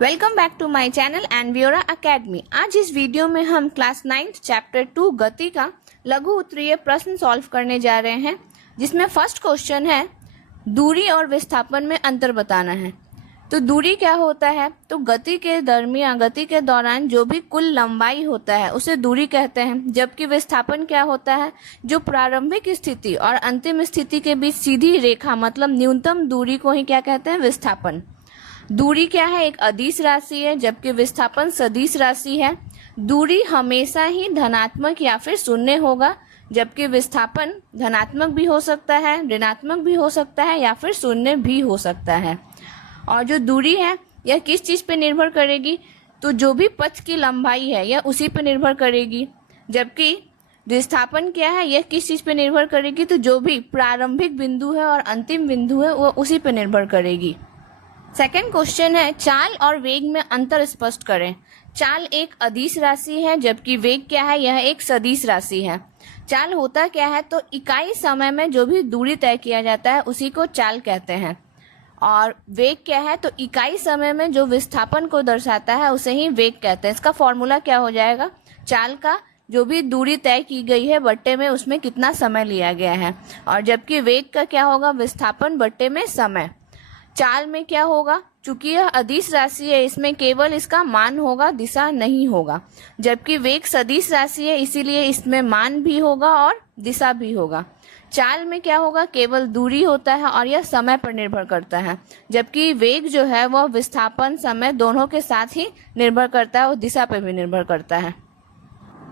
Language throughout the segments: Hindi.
Welcome back to my channel and व्योरा अकेडमी। आज इस वीडियो में हम क्लास 9 चैप्टर 2 गति का लघु उत्तरीय प्रश्न सॉल्व करने जा रहे हैं, जिसमें फर्स्ट क्वेश्चन है दूरी और विस्थापन में अंतर बताना है। तो दूरी क्या होता है? तो गति के दौरान जो भी कुल लंबाई होता है उसे दूरी कहते हैं, जबकि विस्थापन क्या होता है? जो प्रारंभिक स्थिति और अंतिम स्थिति के बीच सीधी रेखा मतलब न्यूनतम दूरी को ही क्या कहते हैं? विस्थापन। दूरी क्या है? एक अदिश राशि है, जबकि विस्थापन सदिश राशि है। दूरी हमेशा ही धनात्मक या फिर शून्य होगा, जबकि विस्थापन धनात्मक भी हो सकता है, ऋणात्मक भी हो सकता है या फिर शून्य भी हो सकता है। और जो दूरी है यह किस चीज पे निर्भर करेगी? तो जो भी पथ की लंबाई है यह उसी पे निर्भर करेगी, जबकि विस्थापन क्या है? यह किस चीज पे निर्भर करेगी? तो जो भी प्रारंभिक बिंदु है और अंतिम बिंदु है वो उसी पे निर्भर करेगी। सेकेंड क्वेश्चन है चाल और वेग में अंतर स्पष्ट करें। चाल एक अदिश राशि है, जबकि वेग क्या है? यह एक सदिश राशि है। चाल होता क्या है? तो इकाई समय में जो भी दूरी तय किया जाता है उसी को चाल कहते हैं। और वेग क्या है? तो इकाई समय में जो विस्थापन को दर्शाता है उसे ही वेग कहते हैं। इसका फॉर्मूला क्या हो जाएगा? चाल का जो भी दूरी तय की गई है बट्टे में उसमें कितना समय लिया गया है, और जबकि वेग का क्या होगा? विस्थापन बट्टे में समय। चाल में क्या होगा? चूंकि यह अदिश राशि है इसमें केवल इसका मान होगा, दिशा नहीं होगा, जबकि वेग सदिश राशि है इसीलिए इसमें मान भी होगा और दिशा भी होगा। चाल में क्या होगा? केवल दूरी होता है और यह समय पर निर्भर करता है, जबकि वेग जो है वह विस्थापन समय दोनों के साथ ही निर्भर करता है और दिशा पर भी निर्भर करता है।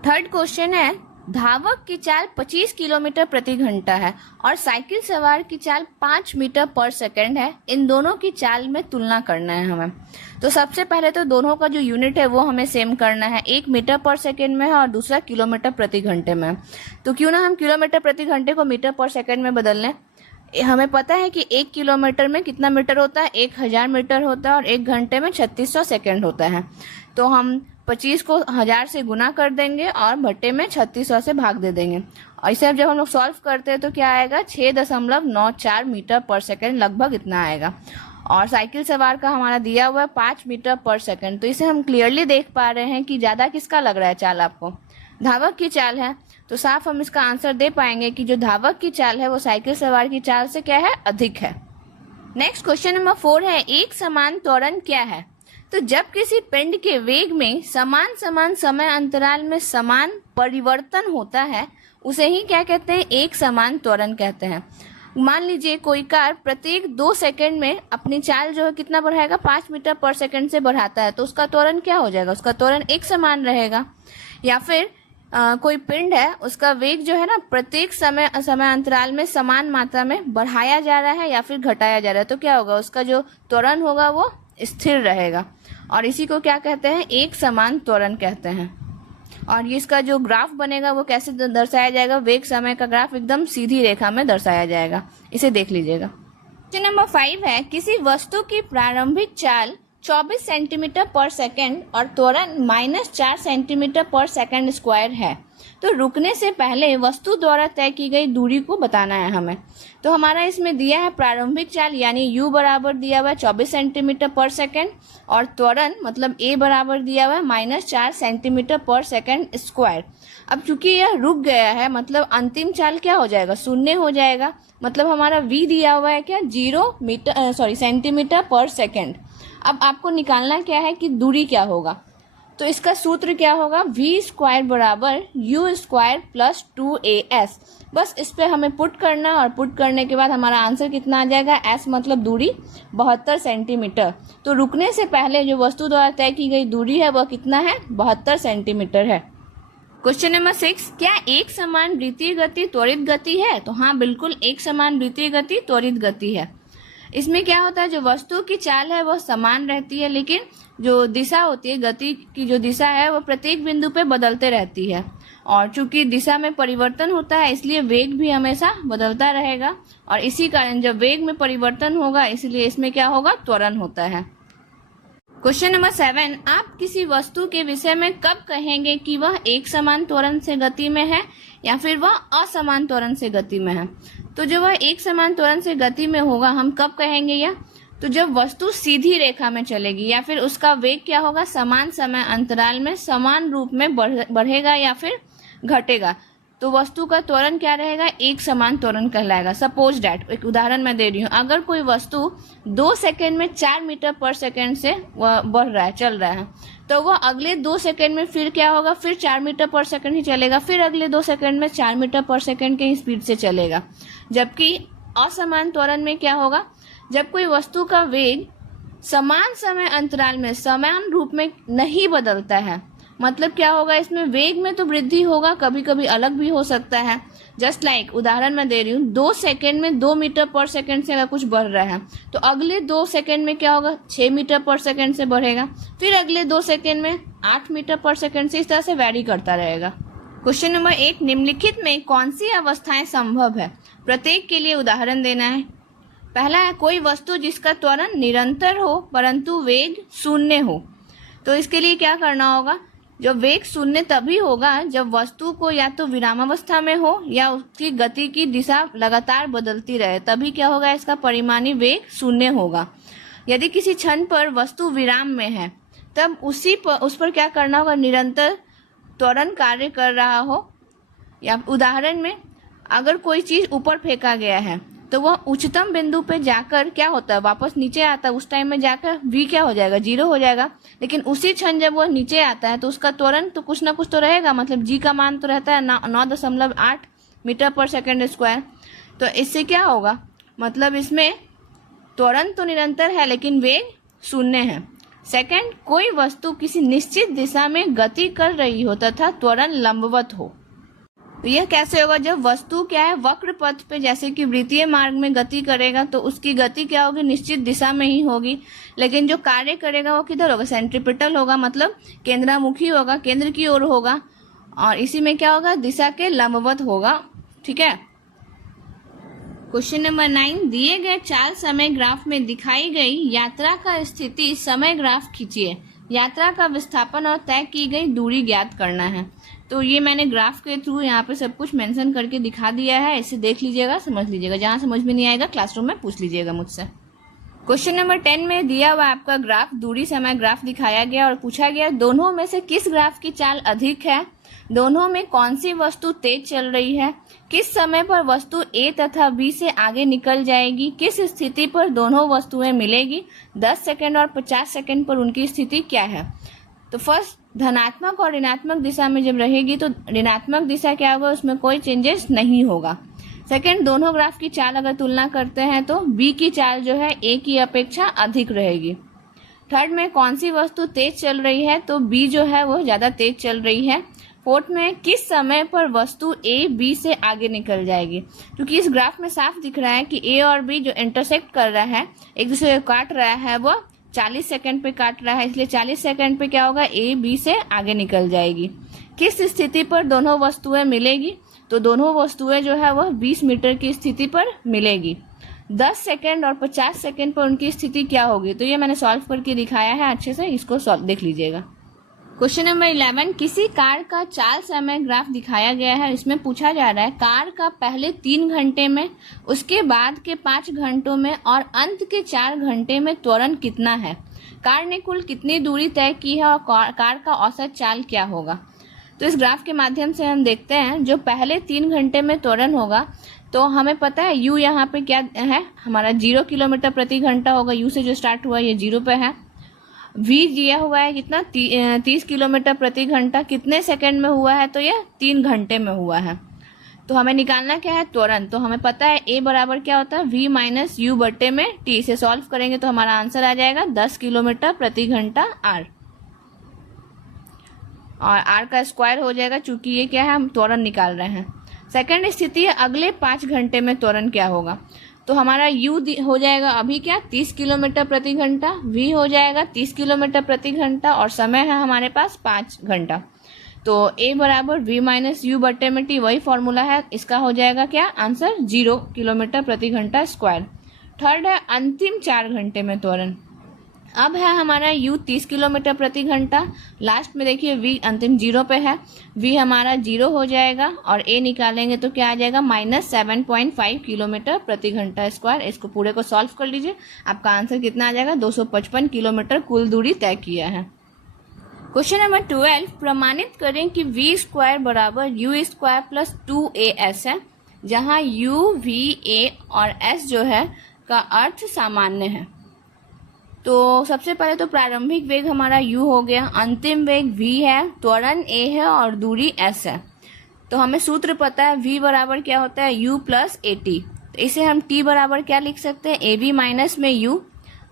थर्ड क्वेश्चन है धावक की चाल 25 किलोमीटर प्रति घंटा है और साइकिल सवार की चाल 5 मीटर पर सेकंड है। इन दोनों की चाल में तुलना करना है हमें। तो सबसे पहले तो दोनों का जो यूनिट है वो हमें सेम करना है। एक मीटर पर सेकंड में है और दूसरा किलोमीटर प्रति घंटे में। तो क्यों ना हम किलोमीटर प्रति घंटे को मीटर पर सेकंड में बदल लें। हमें पता है कि 1 किलोमीटर में कितना मीटर होता है? 1000 मीटर होता है और 1 घंटे में 3600 सेकंड होता है। तो हम 25 को 1000 से गुना कर देंगे और बट्टे में 3600 से भाग दे देंगे। और इसे जब हम लोग सॉल्व करते हैं तो क्या आएगा? 6.94 मीटर पर सेकंड, लगभग इतना आएगा। और साइकिल सवार का हमारा दिया हुआ है 5 मीटर पर सेकंड। तो इसे हम क्लियरली देख पा रहे हैं कि ज्यादा किसका लग रहा है चाल आपको? धावक की चाल है। तो साफ हम इसका आंसर दे पाएंगे कि जो धावक की चाल है वो साइकिल सवार की चाल से क्या है? अधिक है। नेक्स्ट क्वेश्चन नंबर 4 है एक समान त्वरण क्या है? तो जब किसी पिंड के वेग में समान समय अंतराल में समान परिवर्तन होता है उसे ही क्या कहते हैं? एक समान त्वरण कहते हैं। मान लीजिए कोई कार प्रत्येक 2 सेकंड में अपनी चाल जो है कितना बढ़ाएगा? 5 मीटर पर सेकंड से बढ़ाता है, तो उसका त्वरण क्या हो जाएगा? उसका त्वरण एक समान रहेगा। या फिर कोई पिंड है उसका वेग जो है ना प्रत्येक समय अंतराल में समान मात्रा में बढ़ाया जा रहा है या फिर घटाया जा रहा है, तो क्या होगा? उसका जो त्वरण होगा वो स्थिर रहेगा। और इसी को क्या कहते हैं? एक समान त्वरण कहते हैं। और इसका जो ग्राफ बनेगा वो कैसे दर्शाया जाएगा? वेग समय का ग्राफ एकदम सीधी रेखा में दर्शाया जाएगा। इसे देख लीजिएगा। क्वेश्चन नंबर 5 है किसी वस्तु की प्रारंभिक चाल 24 सेंटीमीटर पर सेकंड और त्वरण -4 सेंटीमीटर पर सेकंड स्क्वायर है, तो रुकने से पहले वस्तु द्वारा तय की गई दूरी को बताना है हमें। तो हमारा इसमें दिया है प्रारंभिक चाल यानी u बराबर दिया हुआ है 24 सेंटीमीटर पर सेकंड और त्वरण मतलब a बराबर दिया हुआ है -4 सेंटीमीटर पर सेकंड स्क्वायर। अब चूंकि यह रुक गया है मतलब अंतिम चाल क्या हो जाएगा? शून्य हो जाएगा। मतलब हमारा v दिया हुआ है क्या? 0 सेंटीमीटर पर सेकंड। अब आपको निकालना क्या है कि दूरी क्या होगा? तो इसका सूत्र क्या होगा? v² बराबर u² प्लस 2as। बस इस पे हमें पुट करना और पुट करने के बाद हमारा आंसर कितना आ जाएगा? s मतलब दूरी 72 सेंटीमीटर। तो रुकने से पहले जो वस्तु द्वारा तय की गई दूरी है वह कितना है? 72 सेंटीमीटर है। क्वेश्चन नंबर 6 क्या एक समान वृत्तीय गति त्वरित गति है? तो हाँ बिल्कुल, एक समान वृत्तीय गति त्वरित गति है। इसमें क्या होता है? जो वस्तु की चाल है वह समान रहती है, लेकिन जो दिशा होती है, गति की जो दिशा है वो प्रत्येक बिंदु पे बदलते रहती है। और चूंकि दिशा में परिवर्तन होता है इसलिए वेग भी हमेशा बदलता रहेगा, और इसी कारण जब वेग में परिवर्तन होगा इसलिए इसमें क्या होगा? त्वरण होता है। क्वेश्चन नंबर 7 आप किसी वस्तु के विषय में कब कहेंगे कि वह एक समान त्वरण से गति में है या फिर वह असमान त्वरण से गति में है? तो जो वह एक समान त्वरण से गति में होगा हम कब कहेंगे? या तो जब वस्तु सीधी रेखा में चलेगी या फिर उसका वेग क्या होगा, समान समय अंतराल में समान रूप में बढ़ेगा या फिर घटेगा, तो वस्तु का त्वरण क्या रहेगा, एक समान त्वरण कहलाएगा। सपोज डैट, एक उदाहरण मैं दे रही हूँ, अगर कोई वस्तु 2 सेकेंड में 4 मीटर पर सेकेंड से बढ़ रहा है, चल रहा है, तो वह अगले 2 सेकेंड में फिर क्या होगा, फिर 4 मीटर पर सेकेंड ही चलेगा, फिर अगले 2 सेकेंड में 4 मीटर पर सेकेंड के स्पीड से चलेगा। जबकि असमान त्वरण में क्या होगा, जब कोई वस्तु का वेग समान समय अंतराल में समान रूप में नहीं बदलता है, मतलब क्या होगा, इसमें वेग में तो वृद्धि होगा, कभी कभी अलग भी हो सकता है। जस्ट लाइक उदाहरण मैं दे रही हूँ, 2 सेकेंड में 2 मीटर पर सेकेंड से अगर कुछ बढ़ रहा है तो अगले 2 सेकेंड में क्या होगा, 6 मीटर पर सेकेंड से बढ़ेगा, फिर अगले 2 सेकेंड में 8 मीटर पर सेकेंड से, इस तरह से वैरी करता रहेगा। क्वेश्चन नंबर 1, निम्नलिखित में कौन सी अवस्थाएं संभव है, प्रत्येक के लिए उदाहरण देना है। पहला है, कोई वस्तु जिसका त्वरण निरंतर हो परंतु वेग शून्य हो। तो इसके लिए क्या करना होगा, जो वेग शून्य तभी होगा जब वस्तु को या तो विरामावस्था में हो या उसकी गति की दिशा लगातार बदलती रहे, तभी क्या होगा, इसका परिमाणी वेग शून्य होगा। यदि किसी क्षण पर वस्तु विराम में है तब उस पर क्या करना होगा, निरंतर त्वरण कार्य कर रहा हो। या उदाहरण में अगर कोई चीज ऊपर फेंका गया है तो वह उच्चतम बिंदु पे जाकर क्या होता है, वापस नीचे आता है, उस टाइम में जाकर v क्या हो जाएगा, 0 हो जाएगा। लेकिन उसी क्षण जब वह नीचे आता है तो उसका त्वरण तो कुछ ना कुछ तो रहेगा, मतलब g का मान तो रहता है 9.8 मीटर पर सेकेंड स्क्वायर। तो इससे क्या होगा, मतलब इसमें त्वरण तो निरंतर है लेकिन वेग शून्य है। सेकंड, कोई वस्तु किसी निश्चित दिशा में गति कर रही हो तथा त्वरण लंबवत हो। तो यह कैसे होगा, जब वस्तु क्या है, वक्र पथ पे जैसे कि वृत्तीय मार्ग में गति करेगा तो उसकी गति क्या होगी, निश्चित दिशा में ही होगी। लेकिन जो कार्य करेगा वो किधर होगा, सेंट्रीपिटल होगा, मतलब केंद्रामुखी होगा, केंद्र की ओर होगा, और इसी में क्या होगा, दिशा के लंबवत होगा। ठीक है। क्वेश्चन नंबर 9, दिए गए चाल समय ग्राफ में दिखाई गई यात्रा का स्थिति समय ग्राफ खींचिए। यात्रा का विस्थापन और तय की गई दूरी ज्ञात करना है। तो ये मैंने ग्राफ के थ्रू यहाँ पे सब कुछ मेंशन करके दिखा दिया है, इसे देख लीजिएगा, समझ लीजिएगा। जहाँ समझ में नहीं आएगा क्लासरूम में पूछ लीजिएगा मुझसे। क्वेश्चन नंबर 10 में दिया हुआ आपका ग्राफ दूरी समय ग्राफ दिखाया गया और पूछा गया दोनों में से किस ग्राफ की चाल अधिक है, दोनों में कौन सी वस्तु तेज चल रही है, किस समय पर वस्तु A तथा B से आगे निकल जाएगी, किस स्थिति पर दोनों वस्तुएं मिलेगी, 10 सेकंड और 50 सेकंड पर उनकी स्थिति क्या है। तो फर्स्ट, धनात्मक और ऋणात्मक दिशा में जब रहेगी तो ऋणात्मक दिशा क्या होगा, उसमें कोई चेंजेस नहीं होगा। सेकंड, दोनों ग्राफ की चाल अगर तुलना करते हैं तो B की चाल जो है A की अपेक्षा अधिक रहेगी। थर्ड में कौन सी वस्तु तेज चल रही है, तो B जो है वो ज्यादा तेज चल रही है। फोर्थ में किस समय पर वस्तु A B से आगे निकल जाएगी, क्योंकि इस ग्राफ में साफ दिख रहा है कि A और B जो इंटरसेक्ट कर रहा है, एक दूसरे को काट रहा है, वो 40 सेकंड पे काट रहा है, इसलिए 40 सेकंड पे क्या होगा, A B से आगे निकल जाएगी। किस स्थिति पर दोनों वस्तुएं मिलेगी, तो दोनों वस्तुएं जो है वह 20 मीटर की स्थिति पर मिलेगी। 10 सेकंड और 50 सेकंड पर उनकी स्थिति क्या होगी, तो ये मैंने सॉल्व करके दिखाया है, अच्छे से इसको सॉल्व देख लीजिएगा। क्वेश्चन नंबर 11, किसी कार का चाल समय ग्राफ दिखाया गया है। इसमें पूछा जा रहा है कार का पहले 3 घंटे में, उसके बाद के 5 घंटों में और अंत के 4 घंटे में त्वरण कितना है। कार ने कुल कितनी दूरी तय की है और कार का औसत चाल क्या होगा। तो इस ग्राफ के माध्यम से हम देखते हैं जो पहले 3 घंटे में त्वरण होगा, तो हमें पता है u यहाँ पे क्या है, हमारा 0 किलोमीटर प्रति घंटा होगा। u से जो स्टार्ट हुआ ये 0 पे है। v दिया हुआ है कितना, 30 किलोमीटर प्रति घंटा, कितने सेकंड में हुआ है, तो ये 3 घंटे में हुआ है। तो हमें निकालना क्या है, त्वरण। तो हमें पता है a बराबर क्या होता है, v माइनस u बटे में t। से सॉल्व करेंगे तो हमारा आंसर आ जाएगा 10 किलोमीटर प्रति घंटा r, और r का स्क्वायर हो जाएगा, चूंकि ये क्या है, हम त्वरण निकाल रहे हैं। सेकंड स्थिति है अगले 5 घंटे में त्वरण क्या होगा। तो हमारा u हो जाएगा अभी क्या, 30 किलोमीटर प्रति घंटा, v हो जाएगा 30 किलोमीटर प्रति घंटा, और समय है हमारे पास 5 घंटा। तो a बराबर v माइनस u बटे में t, वही फॉर्मूला है, इसका हो जाएगा क्या आंसर, 0 किलोमीटर प्रति घंटा स्क्वायर। थर्ड है अंतिम 4 घंटे में त्वरण। अब है हमारा u 30 किलोमीटर प्रति घंटा। लास्ट में देखिए v अंतिम 0 पे है, v हमारा 0 हो जाएगा और a निकालेंगे तो क्या आ जाएगा -7.5 किलोमीटर प्रति घंटा स्क्वायर। इसको पूरे को सॉल्व कर लीजिए, आपका आंसर कितना आ जाएगा 255 किलोमीटर कुल दूरी तय किया है। क्वेश्चन नंबर 12, प्रमाणित करें कि v स्क्वायर बराबर u स्क्वायर प्लस 2as है, जहां u, v, a और s जो है का अर्थ सामान्य है। तो सबसे पहले तो प्रारंभिक वेग हमारा u हो गया, अंतिम वेग v है, त्वरण a है और दूरी s है। तो हमें सूत्र पता है, v बराबर क्या होता है u प्लस at। तो इसे हम t बराबर क्या लिख सकते हैं, ab माइनस में u।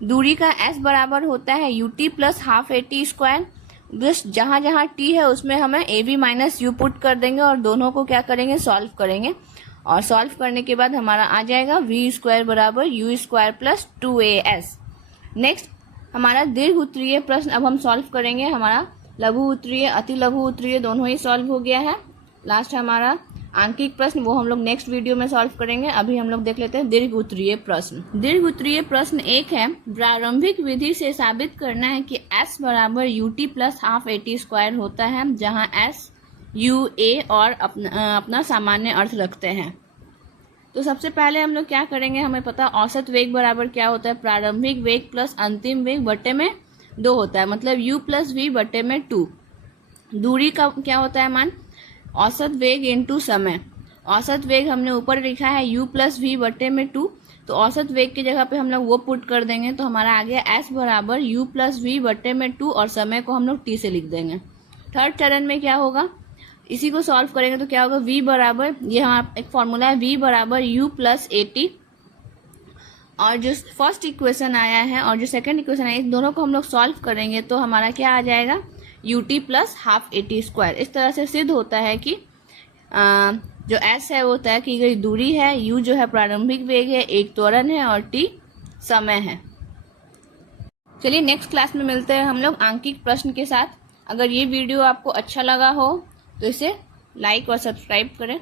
दूरी का s बराबर होता है ut plus half at square. बस जहां जहां t है उसमें हमें ab माइनस u पुट कर देंगे और दोनों को क्या करेंगे, सॉल्व करेंगे। और सॉल्व करने के बाद हमारा आ जाएगा v स्क्वायर बराबर u square plus 2as। Next हमारा दीर्घ उत्तरीय प्रश्न अब हम सॉल्व करेंगे। हमारा लघु उत्तरीय, अति लघु उत्तरीय दोनों ही सॉल्व हो गया है। लास्ट हमारा आंकिक प्रश्न, वो हम लोग नेक्स्ट वीडियो में सॉल्व करेंगे। अभी हम लोग देख लेते हैं दीर्घ उत्तरीय प्रश्न। दीर्घ उत्तरीय प्रश्न 1 है, प्रारंभिक विधि से साबित करना है कि s बराबर ut plus half at square होता है, जहां s, u, a और अपना सामान्य अर्थ रखते हैं। तो सबसे पहले हम लोग क्या करेंगे, हमें पता औसत वेग बराबर क्या होता है, प्रारंभिक वेग प्लस अंतिम वेग बटे में 2 होता है, मतलब u प्लस v बटे में 2। दूरी का क्या होता है मान, औसत वेग इंटू समय। औसत वेग हमने ऊपर लिखा है u प्लस v बटे में 2, तो औसत वेग की जगह पे हम लोग वो पुट कर देंगे, तो हमारा आ गया s बराबर u प्लस v बटे में 2 और समय को हम लोग t से लिख देंगे। थर्ड चरण में क्या होगा, इसी को सॉल्व करेंगे तो क्या होगा, v बराबर, ये हमारा एक फॉर्मूला है, v बराबर u प्लस at। और जो फर्स्ट इक्वेशन आया है और जो सेकंड इक्वेशन आया है, इन दोनों को हम लोग सॉल्व करेंगे तो हमारा क्या आ जाएगा, ut plus half at square. इस तरह से सिद्ध होता है कि जो s है वो तय की गई दूरी है, u जो है प्रारंभिक वेग है, एक त्वरण है और t समय है। चलिए नेक्स्ट क्लास में मिलते हैं हम लोग आंकिक प्रश्न के साथ। अगर ये वीडियो आपको अच्छा लगा हो तो इसे लाइक और सब्सक्राइब करें।